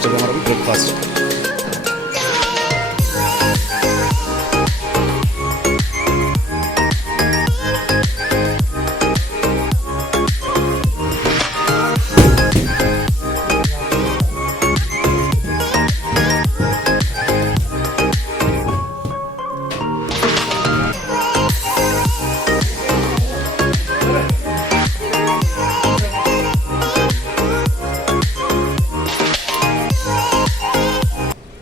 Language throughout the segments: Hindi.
चलो हमारा भी breakfast.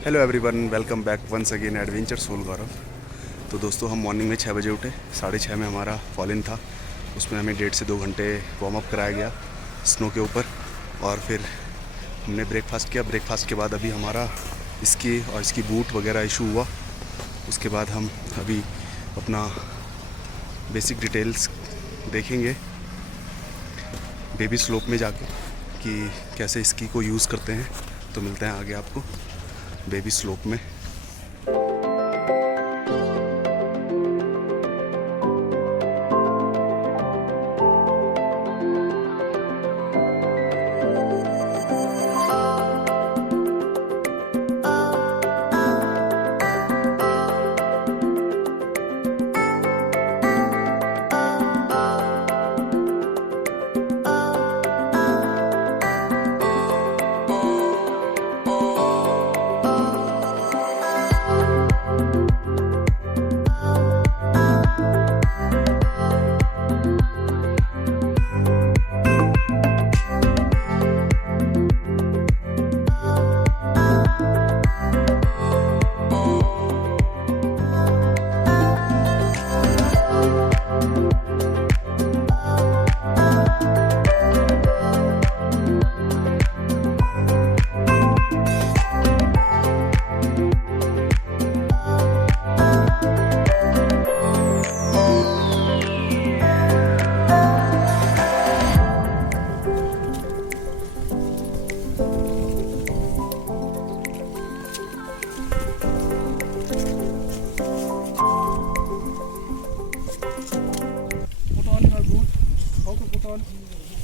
Hello everyone, welcome back once again adventure soul Gaurav. तो दोस्तों, हम मॉर्निंग में 6 बजे उठे। 6:30 में हमारा फॉल इन था। उसमें हमें 1.5 से 2 घंटे वार्म अप कराया गया स्नो के ऊपर, और फिर हमने ब्रेकफास्ट किया। ब्रेकफास्ट के बाद अभी हमारा स्की और इसकी बूट वगैरह इशू हुआ। उसके बाद हम अभी अपना बेसिक डिटेल्स देखेंगे बेबी स्लोप में जाके कि कैसे स्की को यूज़ करते हैं। तो मिलते हैं आगे आपको बेबी स्लोप में।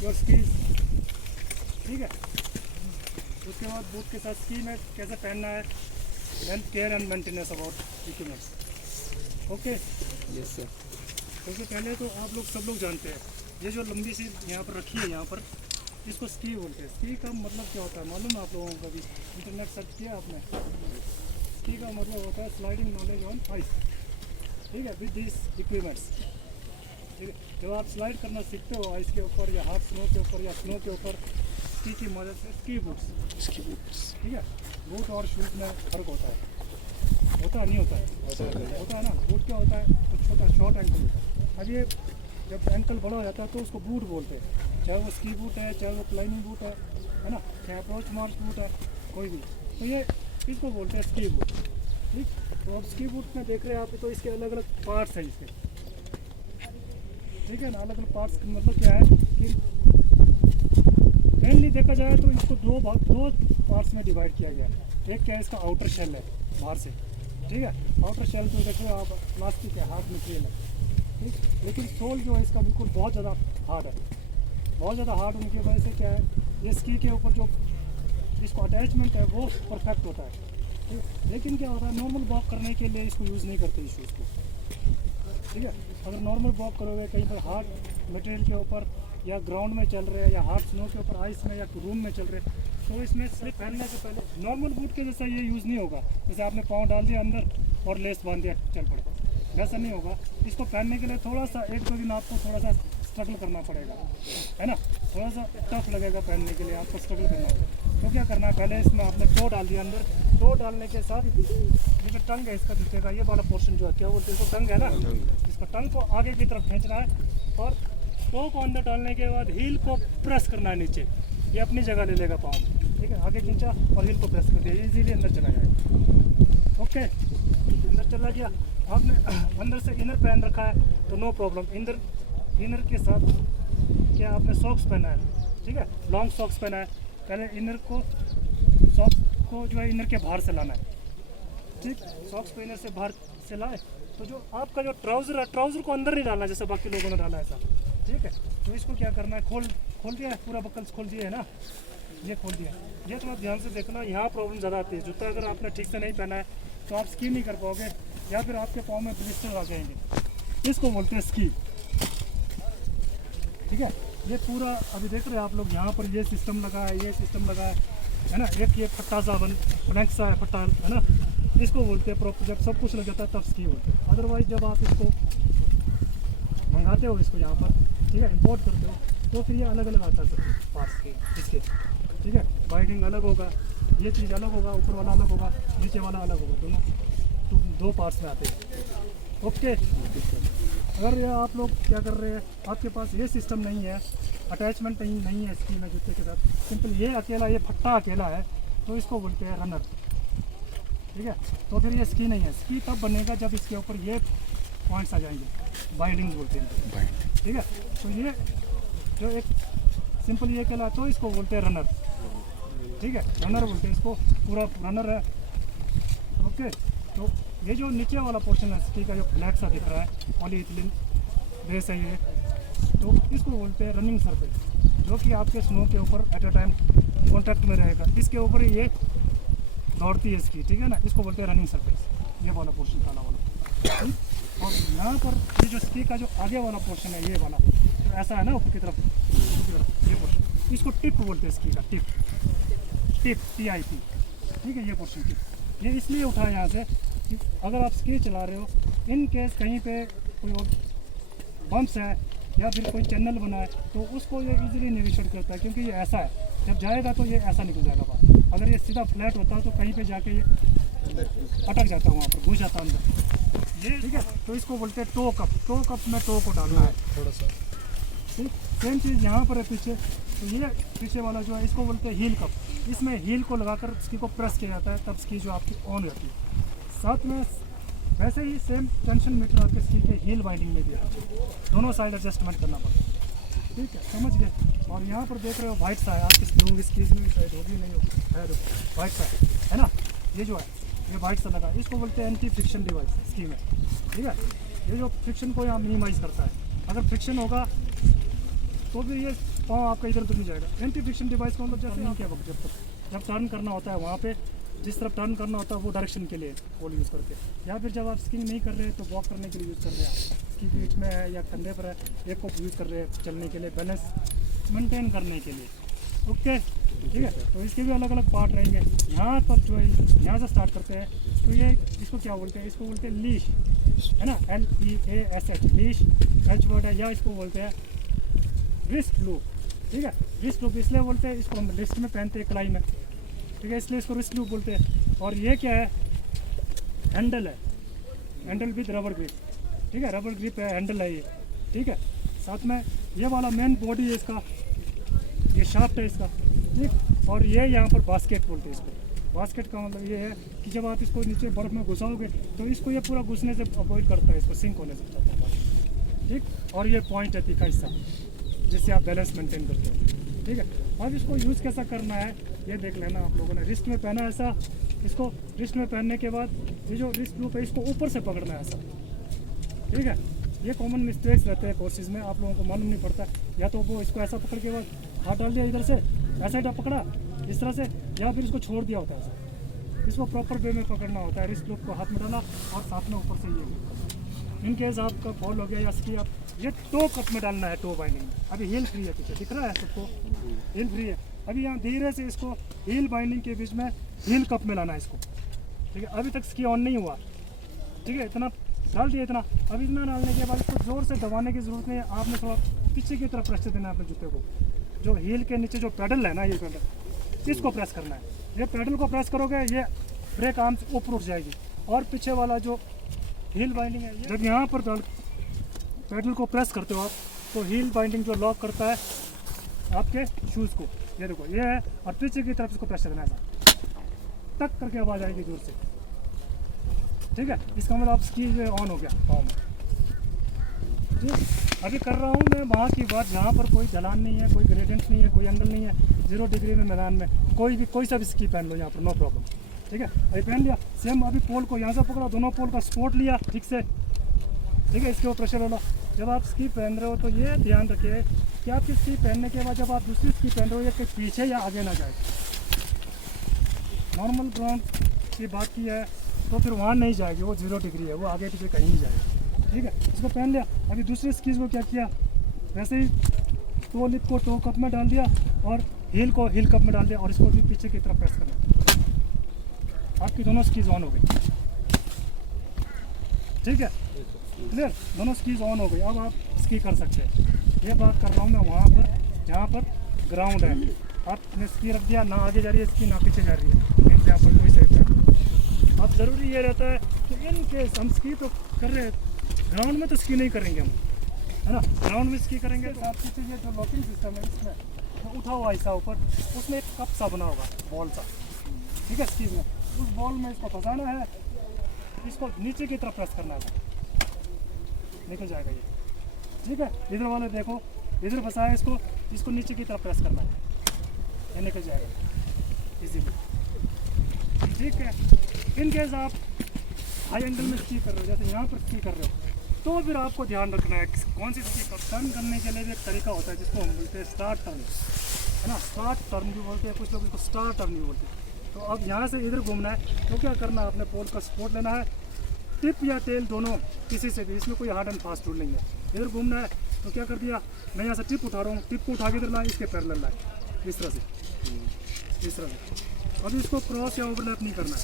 योर स्कीज, ठीक है। उसके बाद बूट के साथ स्की में कैसे पहनना है, then care and maintenance about equipments. Okay, yes sir. क्योंकि पहले तो आप लोग सब लोग जानते हैं, ये जो लंबी सी यहाँ पर रखी है, यहाँ पर इसको स्की बोलते हैं। स्की का मतलब क्या होता है मालूम है आप लोगों को? कभी इंटरनेट सर्च किया आपने? स्की का मतलब होता है स्लाइडिंग नॉलेज ऑन आइस, ठीक है, विद दिस इक्विपमेंट्स। जब आप स्लाइड करना सीखते हो आइस के ऊपर या हाथ स्नो के ऊपर या स्नो के ऊपर, स्की की मदद से स्की बूट्स, ठीक है। बूट और शूज़ में फ़र्क होता है, नहीं होता है? होता है ना। बूट क्या होता है, कुछ छोटा शॉर्ट एंकल। अब ये जब एंकल बड़ा हो जाता है तो उसको बूट बोलते हैं, चाहे वो स्की बूट है, चाहे वो क्लाइंबिंग बूट है ना, चाहे अप्रोच मार्च बूट है, कोई भी। तो ये इसको बोलते हैं स्की बूट, ठीक। तो अब स्की बूट में देख रहे हैं आप, तो इसके अलग अलग पार्ट्स हैं इसके, ठीक है ना। अलग अलग पार्ट्स का मतलब क्या है कि मेनली देखा जाए तो इसको दो पार्ट्स में डिवाइड किया गया है। एक क्या है, इसका आउटर शेल है बाहर से, ठीक है। आउटर शेल तो देखो आप, प्लास्टिक है, हार्ड मटेरियल है, ठीक। लेकिन सोल जो है इसका बिल्कुल बहुत ज़्यादा हार्ड है। बहुत ज़्यादा हार्ड होने की वजह से क्या है, ये स्की के ऊपर जो इसको अटैचमेंट है वो परफेक्ट होता है, ठीक। लेकिन क्या होता है, नॉर्मल वॉक करने के लिए इसको यूज़ नहीं करते इस शूज़ को, ठीक है। अगर नॉर्मल वॉक करोगे कहीं पर हार्ड मटेरियल के ऊपर या ग्राउंड में चल रहे हैं या हार्ड स्नो के ऊपर, आइस में या रूम में चल रहे हैं, तो इसमें स्लिप पहनने से पहले नॉर्मल बूट के जैसा ये यूज़ नहीं होगा। जैसे आपने पाँव डाल दिया अंदर और लेस बांध दिया चल पड़े, वैसा नहीं होगा। इसको पहनने के लिए थोड़ा सा 1-2 दिन आपको थोड़ा सा स्ट्रगल करना पड़ेगा, है ना। थोड़ा सा टफ लगेगा पहनने के लिए, आपको स्ट्रगल करना होगा। तो क्या करना है, पहले इसमें आपने टो डाल दिया अंदर। टो डालने के साथ ये जो टंग है इसका दिखेगा, ये वाला पोर्शन जो है, क्या बोलते हैं इसको, टंग है ना। इसको टंग को आगे की तरफ खींचना है और टो को अंदर डालने के बाद हील को प्रेस करना है नीचे। ये अपनी जगह ले लेगा पाँव, ठीक है। आगे खींचा और हील को प्रेस कर दिया, ये इजीली अंदर चला जाएगा। ओके, अंदर चला गया। आपने अंदर से इनर पहन रखा है तो नो प्रॉब्लम। इनर के साथ क्या आपने सॉक्स पहना है, ठीक है, लॉन्ग सॉक्स पहना है। पहले इनर को सॉक्स इसको जो है इनर के बाहर से लाना है, ठीक। सॉक्स को इनर से बाहर से लाए तो जो आपका जो ट्राउज़र है, ट्राउज़र को अंदर नहीं डालना जैसे बाकी लोगों ने डाला ऐसा, ठीक है। तो इसको क्या करना है, खोल दिया है, पूरा बकल्स खोल दिया है ना, ये खोल दिया। ये थोड़ा ध्यान से देखना, यहाँ प्रॉब्लम ज़्यादा आती है। जूता अगर आपने ठीक से नहीं पहना है तो आप स्की नहीं कर पाओगे, या फिर आपके पाँव में ब्लिस्टर आ जाएंगे, इसको बोलते हैं स्की, ठीक है। ये पूरा अभी देख रहे हैं आप लोग, यहाँ पर ये सिस्टम लगा है, ये सिस्टम लगा है ना, एक ये फट्टा सा ब्लैंक सा है फट्टा, है ना, इसको बोलते हैं प्रॉपर। जब सब कुछ लग जाता है तब स्की बोलते हैं। अदरवाइज जब आप इसको मंगाते हो, इसको यहाँ पर, ठीक है, इंपोर्ट करते हो, तो फिर ये अलग अलग आता है सब पार्ट्स के इसके, ठीक है। बाइंडिंग अलग होगा, ये चीज़ अलग होगा, ऊपर वाला अलग होगा, नीचे वाला अलग होगा, दोनों तो दो पार्ट्स में आते हैं। ओके, अगर ये आप लोग क्या कर रहे हैं, आपके पास ये सिस्टम नहीं है, अटैचमेंट नहीं है इसकी में जूते के साथ, सिंपल ये अकेला, ये फट्टा अकेला है, तो इसको बोलते हैं रनर, ठीक है। तो फिर ये स्की नहीं है। स्की तब बनेगा जब इसके ऊपर ये पॉइंट्स आ जाएंगे, बाइंडिंग्स बोलते हैं, ठीक है। तो ये जो एक सिंपल ये अकेला, तो इसको बोलते हैं रनर, ठीक है, रनर बोलते हैं इसको, पूरा रनर है। ओके, तो ये जो नीचे वाला पोर्शन है स्की का, जो ब्लैक सा दिख रहा है, पॉलीइथिलीन बेस है ये, तो इसको बोलते हैं रनिंग सरफेस, जो कि आपके स्नो के ऊपर एट अ टाइम कॉन्टैक्ट में रहेगा, इसके ऊपर ये दौड़ती है स्की, ठीक है ना, इसको बोलते हैं रनिंग सरफेस, ये वाला पोर्शन काला वाला। और यहाँ पर ये जो स्की का जो आगे वाला पोर्शन है, ये वाला जो ऐसा है ना ऊपर की तरफ, ये पोर्शन, इसको टिप बोलते हैं, स्की का टिप, TIP, ठीक है, ये पोर्शन टिप। ये इसलिए उठा यहाँ से कि अगर आप स्की चला रहे हो, इन केस कहीं पे कोई और बम्प्स है या फिर कोई चैनल बना है, तो उसको ये इजीली नेविगेट करता है, क्योंकि ये ऐसा है, जब जाएगा तो ये ऐसा निकल जाएगा बाहर। अगर ये सीधा फ्लैट होता है तो कहीं पे जाके ये अटक जाता है, वहाँ पर घुस जाता है अंदर, ये, ठीक है। तो इसको बोलते हैं टो कप, टो कप में टो को डालना है थोड़ा सा, ठीक। सेम चीज़ यहाँ पर है पीछे, तो ये पीछे वाला जो है, इसको बोलते हैं हील कप, इसमें हील को लगाकर स्की को प्रेस किया जाता है, तब स्की जो आपकी ऑन रहती है। साथ में वैसे ही सेम टेंशन मीटर आपके स्की के हील बाइंडिंग में भी है, दोनों साइड एडजस्टमेंट करना पड़ता है, ठीक है, समझ गए। और यहाँ पर देख रहे हो वाइट सा है, आपकी लूंगी स्कीज में भी शायद होगी, नहीं होगी, है देखो वाइट सा है ना, ये जो है ये वाइट सा लगा, इसको बोलते हैं एंटी फ्रिक्शन डिवाइस स्की में, ठीक है। ये जो फ्रिक्शन को यहाँ मिनिमाइज करता है, अगर फ्रिक्शन होगा तो फिर ये पाँव आपका इधर उधर नहीं जाएगा। एंटी फ्रिक्शन डिवाइस का मतलब जैसे नहीं क्या वक्त जब टर्न करना होता है, वहाँ पे जिस तरफ टर्न करना होता है वो डायरेक्शन के लिए पोल यूज़ करके, या फिर जब आप स्कीइंग नहीं कर रहे तो वॉक करने के लिए यूज़ कर रहे हैं, स्की बीच में है या कंधे पर है, एक को यूज़ कर रहे हैं चलने के लिए, बैलेंस मेंटेन करने के लिए। ओके, ठीक है। तो इसके भी अलग अलग पार्ट रहेंगे। यहाँ पर जो है, यहाँ से स्टार्ट करते हैं, तो ये इसको क्या बोलते हैं, इसको बोलते हैं लीश, है ना, LEASH, लीश H वर्ड है, या इसको बोलते हैं रिस्ट लूप, ठीक है। रिस्ट लूप इसलिए बोलते हैं, इसको हम रिस्ट में पहनते हैं कलाई में, ठीक है, इसलिए इसको रिस्ट लूप बोलते हैं। और ये क्या है, हैंडल है, हैंडल विद रबर ग्रिप, ठीक है, रबर ग्रिप है, हैंडल है ये, ठीक है। साथ में ये वाला मेन बॉडी है इसका, ये शाफ्ट है इसका, ठीक। और ये यहाँ पर बास्केट बोलते हैं इसको। बास्केट का मतलब ये है कि जब आप इसको नीचे बर्फ़ में घुसाओगे तो इसको ये पूरा घुसने से अवॉइड करता है, इसको सिंक होने से बचाता है, ठीक। और ये पॉइंट है तीखा हिस्सा, जिससे आप बैलेंस मेंटेन करते हो, ठीक है। अब इसको यूज़ कैसा करना है ये देख लेना आप लोगों ने। रिस्ट में पहना ऐसा, इसको रिस्ट में पहनने के बाद ये जो रिस्ट लूप है इसको ऊपर से पकड़ना है ऐसा, ठीक है। ये कॉमन मिस्टेक्स रहते हैं कोर्सेज में, आप लोगों को मालूम नहीं पड़ता, या तो वो इसको ऐसा पकड़ के बाद हाथ डाल दिया इधर से, ऐसा ही पकड़ा इस तरह से, या फिर इसको छोड़ दिया होता है ऐसा। इसको प्रॉपर वे में पकड़ना होता है, रिस्ट लूप को हाथ में डाला और साथ में ऊपर से ये, इन केस आपका फॉल हो गया या स्की, आप ये टो कप में डालना है, टो बाइंडिंग में। अभी हील फ्री है, पीछे दिख रहा है सबको, हील फ्री है। अभी यहाँ धीरे से इसको हील बाइंडिंग के बीच में हील कप में लाना है इसको, ठीक है। अभी तक स्की ऑन नहीं हुआ, ठीक है, इतना डाल दिया इतना। अब इतना डालने के बाद इसको ज़ोर से दबाने की ज़रूरत नहीं है, आपने थोड़ा पीछे की तरफ प्रेस देना है अपने जूते को। जो हील के नीचे जो पैडल है ना, ये पैडल, इसको प्रेस करना है। ये पैडल को प्रेस करोगे, ये ब्रेक आर्म ऊपर उठ जाएगी, और पीछे वाला जो हील बाइंडिंग है, जब यहाँ पर पैडल को प्रेस करते हो आप, तो हील बाइंडिंग जो लॉक करता है आपके शूज़ को, ये देखो ये है, और पीछे की तरफ इसको प्रेस करना है, टक करके आवाज़ आएगी जोर से, ठीक है। इसका मतलब आप स्की ऑन हो गया पाँव में, अभी कर रहा हूँ मैं वहाँ की बात जहाँ पर कोई ढलान नहीं है, कोई ग्रेडियंट नहीं है, कोई एंगल नहीं है, 0 डिग्री में मैदान में कोई सा भी स्की पहन लो यहाँ पर, नो प्रॉब्लम। ठीक है, अभी पहन लिया। सेम अभी पोल को यहाँ से पकड़ा, दोनों पोल का सपोर्ट लिया ठीक से। ठीक है, इसके ऊपर प्रेशर वाला। जब आप स्की पहन रहे हो तो ये ध्यान रखिए कि आपकी स्की पहनने के बाद जब आप दूसरी स्की पहन रहे हो, ये कि पीछे या आगे ना जाए। नॉर्मल ग्राउंड की बात की है तो फिर वहाँ नहीं जाएगी, वो 0 डिग्री है, वो आगे पीछे कहीं नहीं जाएगी। ठीक है, इसको पहन लिया। अभी दूसरी स्कीज को क्या किया, वैसे ही टो लिप को टो कप में डाल दिया और हील को हील कप में डाल दिया और इसको भी पीछे की तरफ प्रेस करना। आपकी दोनों स्कीज ऑन हो गई। ठीक है, क्लियर, दोनों स्कीज ऑन हो गई। अब आप स्की कर सकते हैं। ये बात कर रहा हूँ मैं वहाँ पर जहाँ पर ग्राउंड है। आपने स्की रख दिया, ना आगे जा रही है स्की ना पीछे जा रही है, यहाँ पर कोई सेफ है। अब ज़रूरी ये रहता है कि इन केस हम स्की तो कर रहे हैं, ग्राउंड में तो स्की नहीं करेंगे हम, है ना। ग्राउंड में स्की करेंगे तो आप पीछे ये जो लॉकिंग सिस्टम है इसमें तो उठा हुआ हिस्सा ऊपर, उसमें एक कप सा बना होगा, बॉल सा। ठीक है, स्कीज में उस बॉल में इसको फंसाना है, इसको नीचे की तरफ प्रेस करना है, निकल जाएगा ये। ठीक है, इधर वाले देखो, इधर फंसा है इसको, इसको नीचे की तरफ प्रेस करना है, ये निकल जाएगा इजीली। ठीक है, इन केस आप हाई एंगल में स्की कर रहे हो, जैसे यहाँ पर स्की कर रहे हो, तो फिर आपको ध्यान रखना है कौन सी स्की का टर्न करने के लिए भी एक तरीका होता है जिसको हम बोलते हैं स्टार्ट टर्न, है ना। स्टार्ट टर्न भी बोलते हैं, कुछ लोग इसको स्टार टर्न भी बोलते हैं। तो अब यहाँ से इधर घूमना है तो क्या करना है, अपने पोल का सपोर्ट लेना है, टिप या टेल दोनों किसी से भी, इसमें कोई हार्ड एंड फास्ट रूल नहीं है। इधर घूमना है तो क्या कर दिया, मैं यहाँ से टिप उठा रहा हूँ, टिप को उठा के इधर लाए, इसके पैरेलल लाए, इस तरह से, इस तरह से। अभी इसको क्रॉस या ओवरलैप नहीं करना है।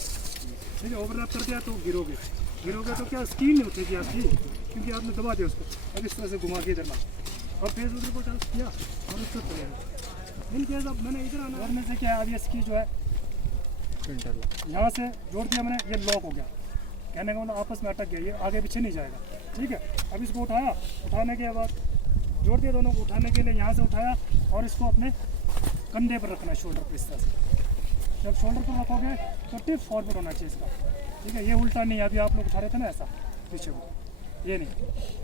ठीक है, ओवरलैप कर दिया तो गिरोगे तो क्या स्की नहीं उठेगी आपकी, क्योंकि आपने दबा दिया उसको। अब इस तरह से घुमा के इधर ला और फिर उधर को चालू किया और उसको चलेगा। इन केस अब मैंने इधर आना और में से क्या है, अब ये स्की जो है यहाँ से जोड़ दिया मैंने, ये लॉक हो गया, कहने का मतलब आपस में अटक गया, ये आगे पीछे नहीं जाएगा। ठीक है, अब इसको उठाया, उठाने के बाद जोड़ दिया दोनों को, उठाने के लिए यहाँ से उठाया और इसको अपने कंधे पर रखना है, शोल्डर पर इस तरह से। जब शोल्डर पर रखोगे तो टिप फॉरवर्ड होना चाहिए इसका। ठीक है, ये उल्टा नहीं है, अभी आप लोग उठा रहे थे ना ऐसा पीछे को, ये नहीं,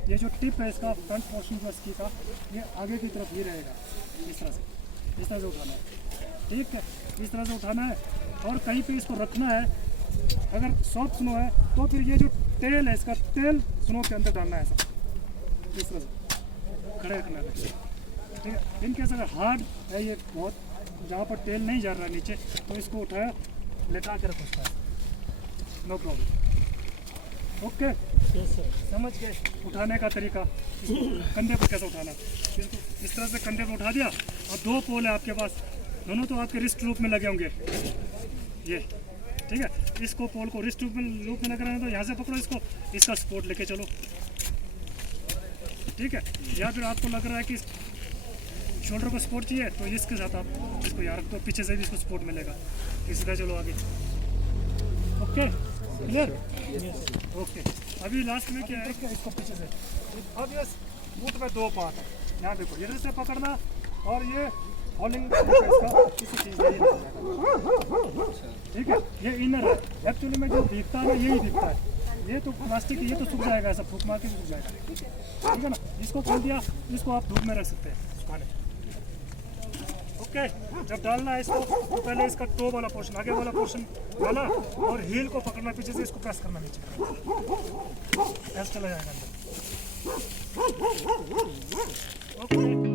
ये जो टिप है इसका फ्रंट पोर्शन जो स्की का, ये आगे की तरफ ही रहेगा, इस तरह से उठाना है। ठीक है, इस तरह से उठाना है और कहीं पे इसको रखना है। अगर सॉफ्ट स्नो है तो फिर ये जो तेल है इसका, तेल स्नो के अंदर डालना है ऐसा, इस तरह से खड़े रखना है। ठीक है, इनकेस अगर हार्ड है ये बहुत, जहाँ पर तेल नहीं जा रहा नीचे, तो इसको उठाया, लेटा के रखो, नो प्रॉब्लम। ओके, समझ गए उठाने का तरीका, कंधे पर कैसे उठाना है। इसको इस तरह से कंधे पर उठा दिया और 2 पोल है आपके पास, दोनों तो आपके रिस्ट लूप में लगे होंगे ये। ठीक है, इसको पोल को रिस्ट लूप में लगा रहना, तो यहाँ से पकड़ो इसको, इसका सपोर्ट लेके चलो। ठीक है, या फिर आपको लग रहा है कि शोल्डर को सपोर्ट चाहिए तो इसके साथ आप इसको यहाँ रख दो, पीछे से भी इसको सपोर्ट मिलेगा, सीधा चलो आगे। Okay, clear, okay. अभी लास्ट में क्या है, इसको पीछे से, अब ये बूट में 2 पार्ट है, यहाँ देखो, इधर से पकड़ना और ये होल्डिंग इसका किसी चीज़ में। ठीक है, ये इनर है, एक्चुअली में जो दिखता है ना यही दिखता है, ये तो प्लास्टिक, ये तो सूख जाएगा, ऐसा फूक मार के सूख जाएगा। ठीक है ना, इसको खोल दिया, इसको आप धूप में रख सकते हैं सुखाने। ओके, जब डालना है इसको तो पहले इसका टो वाला पोर्शन, आगे वाला पोर्शन डाला और हील को पकड़ना पीछे से, इसको प्रेस करना नीचे, ऐसे चला जाएगा अंदर। ओके,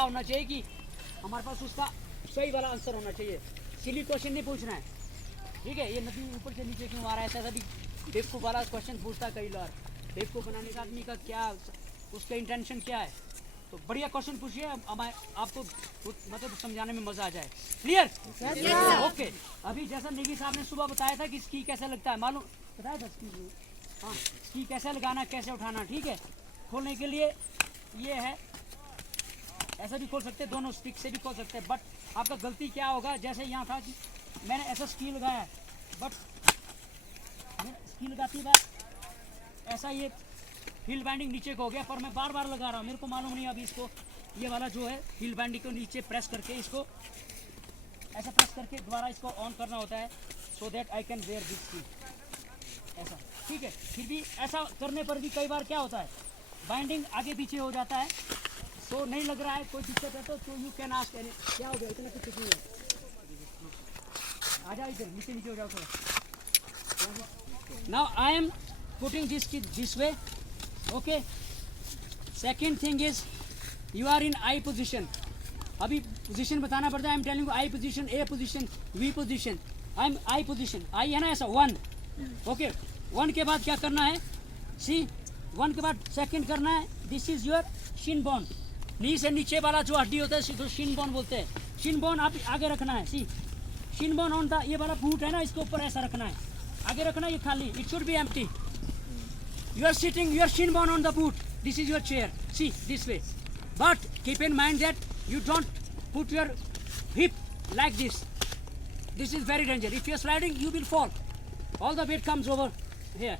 होना चाहिए कि हमारे पास उसका सही वाला आंसर होना चाहिए, सिली क्वेश्चन नहीं पूछना है। ठीक है, ये नदी ऊपर से नीचे क्यों आ रहा है, ऐसा भी बेवकूफ़ वाला क्वेश्चन पूछता है कई बार। बेवकूफ़ बनाने का आदमी का क्या, उसका इंटेंशन क्या है, तो बढ़िया क्वेश्चन पूछिए, आपको मतलब समझाने में मज़ा आ जाए। Clear, okay. अभी जैसा नेगी साहब ने सुबह बताया था कि स्की कैसे लगता है, मालूम बताया था स्की, हाँ, स्की कैसे लगाना, कैसे उठाना। ठीक है, खोलने के लिए ये है ऐसा भी खोल सकते हैं, दोनों स्टिक से भी खोल सकते हैं। बट आपका गलती क्या होगा, जैसे यहाँ था कि मैंने ऐसा स्कील लगाया, बट स्कील लगाती बार ऐसा ये हील बैंडिंग नीचे को हो गया, पर मैं बार बार लगा रहा हूँ, मेरे को मालूम नहीं अभी इसको ये वाला जो है हील बैंडिंग को नीचे प्रेस करके इसको ऐसा प्रेस करके दोबारा इसको ऑन करना होता है, so that I can wear this skill ऐसा, ठीक है। फिर भी ऐसा करने पर भी कई बार क्या होता है, बाइंडिंग आगे पीछे हो जाता है, सो नहीं लग रहा है, कोई दिक्कत है तो यू कैन आस्क एनी, क्या हो गया इतना कुछ नहीं है, आ जाओ इधर नीचे नीचे हो जाओ थोड़ा। Now I am putting this way, okay. Second thing is you are in I position, अभी पोजीशन बताना पड़ता है। I am telling you I position, A position, V position, I am I position, I है ना ऐसा 1, ओके। 1 के बाद क्या करना है, सी 1 के बाद सेकंड करना है, this is your shin bone, knee से नीचे वाला जो हड्डी होता है इसको शिन बोन बोलते हैं। शिन बोन आप आगे रखना है, सी शिन बोन ऑन द, ये वाला बूट है ना इसको ऊपर ऐसा रखना है, आगे रखना है, ये खाली, it should be empty. You are sitting your shin bone on the boot, this is your chair, see this way, but keep in mind that you don't put your hip like this, this is very dangerous, if you are sliding you will fall, all the weight comes over here,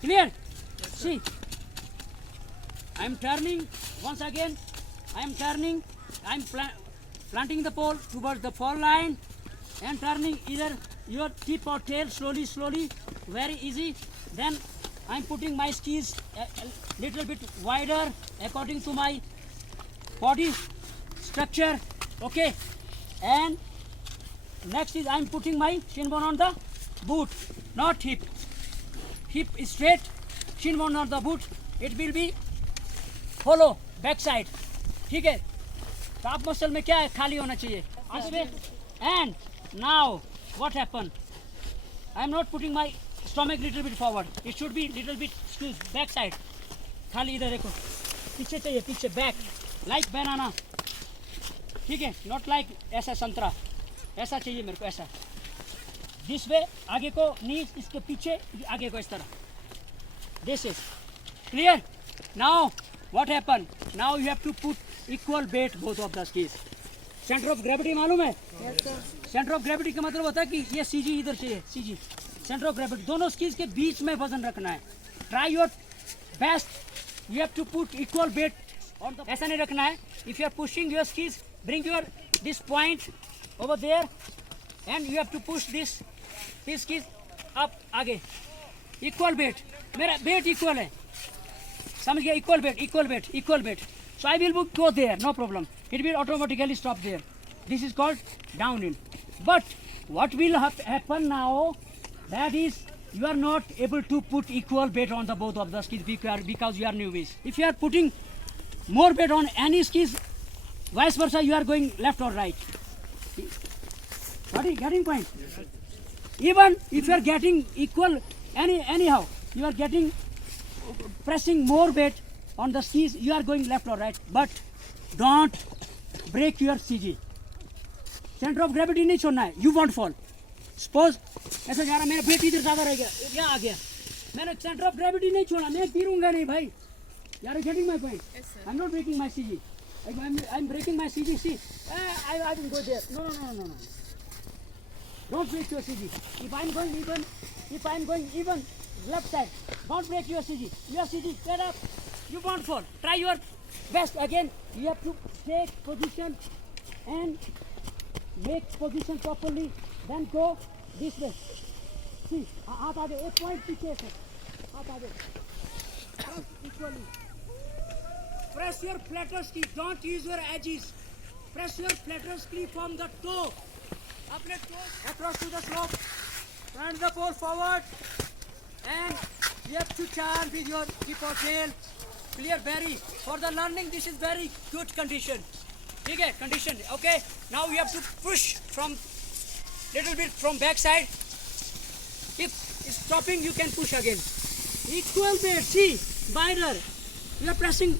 clear? Yes, see, I am turning once again, I am turning, I am planting the pole towards the fall line and turning either your tip or tail slowly, very easy. Then I am putting my skis a little bit wider according to my body structure, okay. And next is I am putting my shin bone on the boot, not hip. Hip is straight, shin bone on the boot, it will be hollow back side, ठीक है। काफ मसल में क्या है, खाली होना चाहिए इसमें। And now what happened, I am not putting my stomach little bit forward, it should be little bit squeeze back side, खाली इधर देखो, पीछे चाहिए, पीछे बैक, लाइक बनाना, ठीक है, नॉट लाइक ऐसा संतरा, ऐसा चाहिए मेरे को, ऐसा दिस वे, आगे को नीज इसके पीछे, आगे को इस तरह, this is clear. Now what happen, now you have to put equal weight both of the skis. Centre of gravity मालूम है? सेंटर ऑफ ग्रेविटी का मतलब होता है कि ये सीजी इधर चाहिए, सीजी सेंटर ऑफ ग्रेविटी, दोनों स्कीज के बीच में वजन रखना है। Try your best, you have to put equal weight, ऐसा नहीं रखना है। If you are pushing your skis, bring your this point over there and you have to push this keys up आगे, equal weight, मेरा weight equal है, समझ गया, equal weight, so I will go there, no problem, it will automatically stop there, this is called downhill. But what will happen now, that is you are not able to put equal weight on the both of the skis because you are newbies. If you are putting more weight on any skis, vice versa, you are going left or right. What is getting point? Even if you are getting equal, anyhow, you are getting pressing more weight on the skis, you are going left or right, but don't break your CG. Center of gravity नहीं छोड़ना है, you won't fall. Suppose ऐसा जा रहा, मेरा weight इधर ज़्यादा रह गया, यहाँ आ गया, मैंने center of gravity नहीं छोड़ा, मैं गिरूंगा नहीं भाई. You are getting my point? Yes, sir. I'm not breaking my CG. I'm breaking my CG. See, I will go there. No. Don't break your CG. If I'm going even left side, don't break your CG. Your CG straight up. You won't fall. Try your best again. You have to take position and make position properly. Then go this way. See, हाथ आगे, एक point पीछे से, हाथ आगे. Equally. Press your flatter ski, don't use your edges. Press your flatter ski from the toe. अपने toe across to the slope. Turn the pole forward. And you have to charge with your tip or tail. Clear, very. For the learning, this is very good condition. Okay, condition. Okay. Now you have to push from little bit from back side. If it's stopping, you can push again. Equal weight. See, wider. You are pressing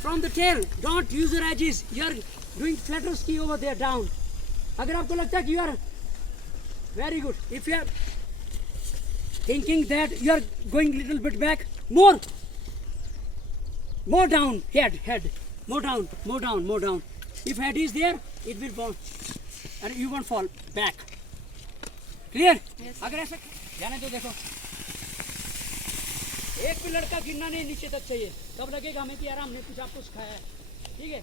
from the tail. Don't use your edges. You are doing flatter ski over there down. अगर आपको लगता है कि you are very good. If you are thinking that you are going little bit back, more down, head. More down, more down, more down. If head is there, it will fall, and you won't fall back. Clear? अगर ऐसे जाने तो देखो, एक भी लड़का गिरना नहीं नीचे तक चाहिए, तब लगेगा हमें कि यार हमने कुछ आपको सिखाया है, ठीक है?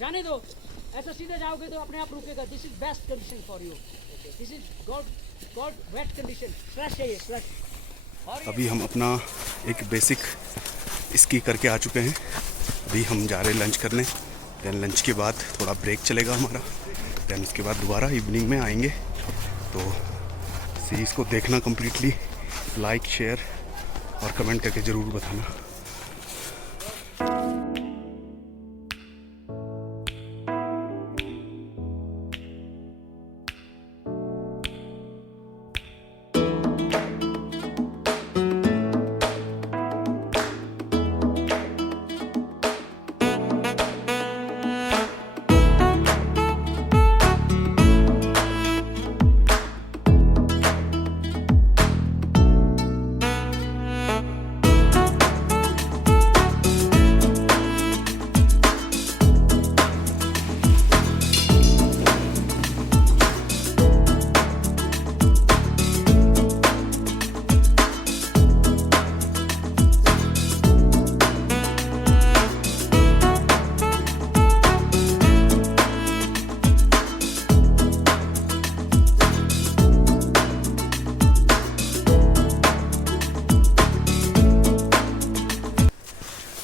जाने दो, ऐसा सीधे जाओगे तो अपने आप रुकेगा. This is best condition for you. This is God wet condition. Slash चाहिए, slash. अभी हम अपना एक बेसिक स्की करके आ चुके हैं. अभी हम जा रहे हैं लंच करने. देन लंच के बाद थोड़ा ब्रेक चलेगा हमारा. देन उसके बाद दोबारा इवनिंग में आएंगे. तो सीरीज़ को देखना कम्प्लीटली, लाइक शेयर और कमेंट करके ज़रूर बताना.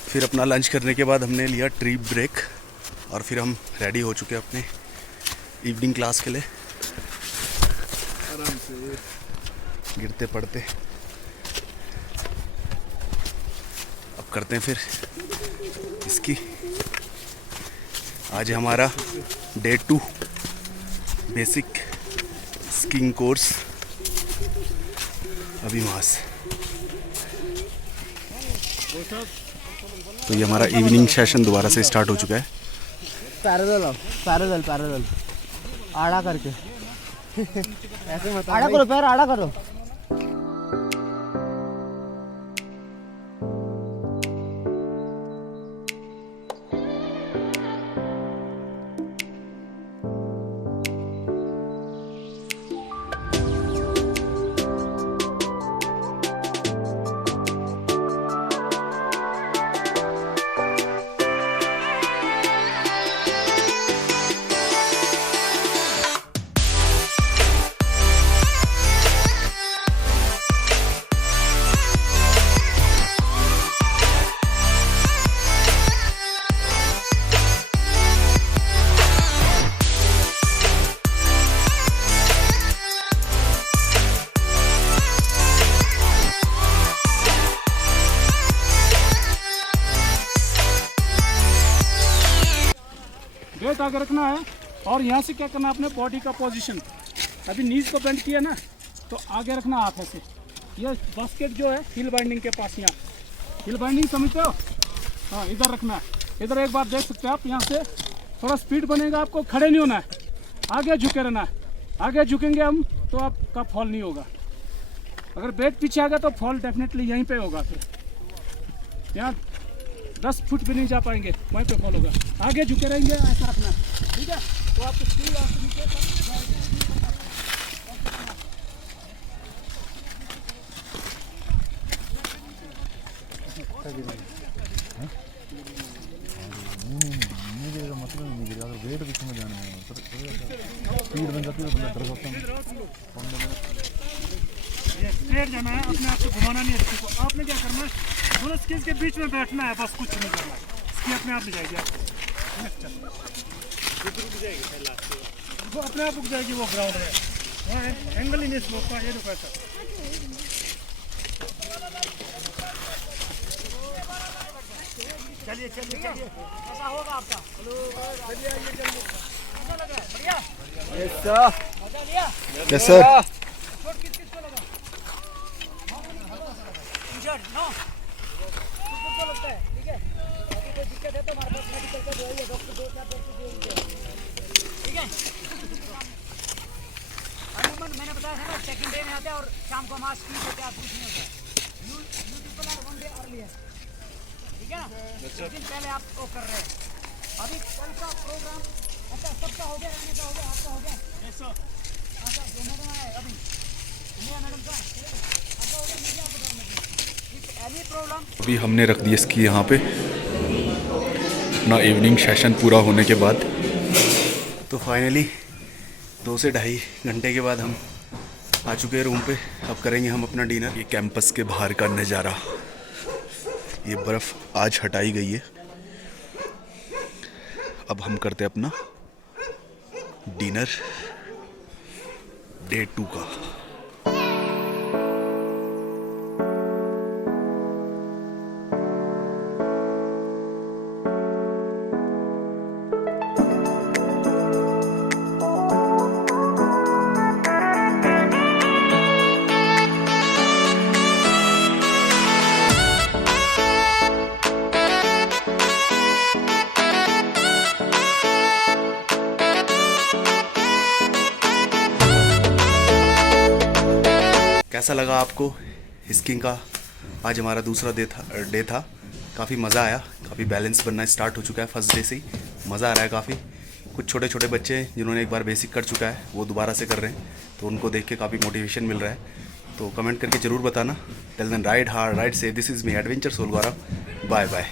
फिर अपना लंच करने के बाद हमने लिया ट्री ब्रेक और फिर हम रेडी हो चुके हैं अपने इवनिंग क्लास के लिए. आराम से गिरते पड़ते अब करते हैं फिर इसकी. आज हमारा डे 2 बेसिक स्कीइंग कोर्स अभिमास. तो ये हमारा इवनिंग सेशन दोबारा से स्टार्ट हो चुका है. पैरेलल आड़ा करके ऐसे मत आड़ा करो, पैर आड़ा करो. वेट आगे रखना है और यहाँ से क्या करना है, अपने बॉडी का पोजीशन. अभी नीज को बेंड किया ना तो आगे रखना हाथ ऐसे. ये बास्केट जो है हिल बाइंडिंग के पास, यहाँ हिल बाइंडिंग समझते हो? हाँ, इधर रखना है. इधर एक बार देख सकते हो आप, यहाँ से थोड़ा स्पीड बनेगा. आपको खड़े नहीं होना है, आगे झुके रहना है. आगे झुकेंगे हम तो आपका फॉल नहीं होगा. अगर बेट पीछे आ गया तो फॉल डेफिनेटली यहीं पे होगा. फिर यहाँ 10 फुट भी नहीं जा पाएंगे, वहीं पे फॉल होगा. आगे झुके रहेंगे, ऐसा रखना है, ठीक है? तो आपको स्पीड मतलब नहीं गिरा, अगर वेट बीच में जाना है स्पीड बन जाती है, बंदा डर जाता है. स्ट्रेट जाना है, अपने आप को घुमाना नहीं है. को आपने क्या करना है, दोनों स्किल्स के बीच में बैठना है, बस कुछ नहीं करना है. स्की अपने आप ले जाएगी आपको, वो अपने आप रुक जाएगी. वो ग्राउंड है, वहाँ एंगल ही नहीं स्लोप का. ये रुका ऐसा. चलिए चलिए चलिए, ऐसा होगा आपका. चलिए आइए जल्दी. कैसा लगा? बढ़िया. Yes sir. मजा लिया? Yes sir. शॉट किसको लगा? इंजर्ड? नो. किसको लगता है? ठीक है. अभी कोई दिक्कत है तो हमारे पास मेडिकल का जो है डॉक्टर 2-4 डॉक्टर दिए हुए हैं. ठीक है. अमूमन मैंने बताया था ना, सेकंड डे में आते हैं और शाम को मास्क नहीं होते, आप कुछ नहीं होता है. You people are 1 day early है. ठीक है ना? एक दिन पहले आप वो कर रहे हैं। अभी कल का प्रोग्राम अच्छा सबका हो गया, रहने का हो गया, आपका हो गया। अच्छा जो मैडम आए अभी मैडम का आपका हो गया, मुझे आप बताओ एनी प्रॉब्लम। अभी हमने रख दी इसकी यहाँ पे अपना इवनिंग सेशन पूरा होने के बाद। तो फाइनली 2 से ढाई घंटे के बाद हम आ चुके हैं रूम पे। अब करेंगे हम अपना डिनर। ये कैंपस के बाहर का नज़ारा, ये बर्फ़ आज हटाई गई है। अब हम करते हैं अपना डिनर डे 2 का। कैसा लगा आपको स्कीइंग का? आज हमारा दूसरा डे था। काफ़ी मज़ा आया, काफ़ी बैलेंस बनना स्टार्ट हो चुका है फर्स्ट डे से ही। मज़ा आ रहा है काफ़ी। कुछ छोटे छोटे बच्चे हैं जिन्होंने एक बार बेसिक कर चुका है, वो दोबारा से कर रहे हैं, तो उनको देख के काफ़ी मोटिवेशन मिल रहा है। तो कमेंट करके ज़रूर बताना। Till then ride hard, ride safe. This is me adventure soul Gaurav. Bye bye.